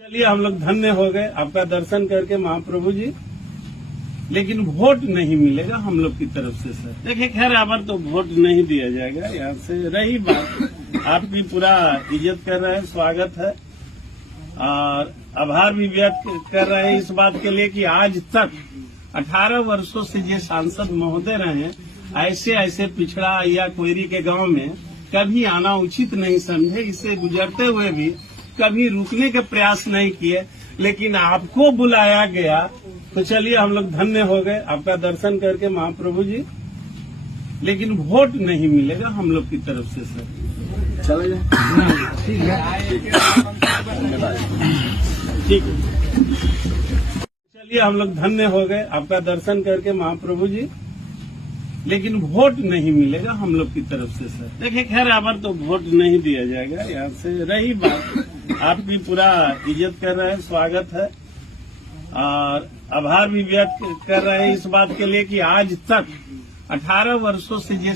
चलिए हम लोग धन्य हो गए आपका दर्शन करके महाप्रभु जी, लेकिन वोट नहीं मिलेगा हम लोग की तरफ से सर। देखिए खैर अब तो वोट नहीं दिया जाएगा यहाँ से। रही बात आपकी पूरा इज्जत कर रहे हैं, स्वागत है और आभार भी व्यक्त कर रहे हैं इस बात के लिए कि आज तक 18 वर्षों से ये सांसद महोदय रहे हैं, ऐसे ऐसे पिछड़ा या कोयरी के गांव में कभी आना उचित नहीं समझे। इसे गुजरते हुए भी कभी रुकने के प्रयास नहीं किए, लेकिन आपको बुलाया गया तो चलिए हम लोग धन्य हो गए आपका दर्शन करके महाप्रभु जी, लेकिन वोट नहीं मिलेगा हम लोग की तरफ से सर। चले ठीक है चलिए हम लोग धन्य हो गए आपका दर्शन करके महाप्रभु जी, लेकिन वोट नहीं मिलेगा हम लोग की तरफ से सर। देखिए खैर अब तो वोट नहीं दिया जाएगा यहाँ से। रही बात आपकी पूरा इज्जत कर रहे हैं, स्वागत है और आभार भी व्यक्त कर रहे हैं इस बात के लिए कि आज तक 18 वर्षों से ये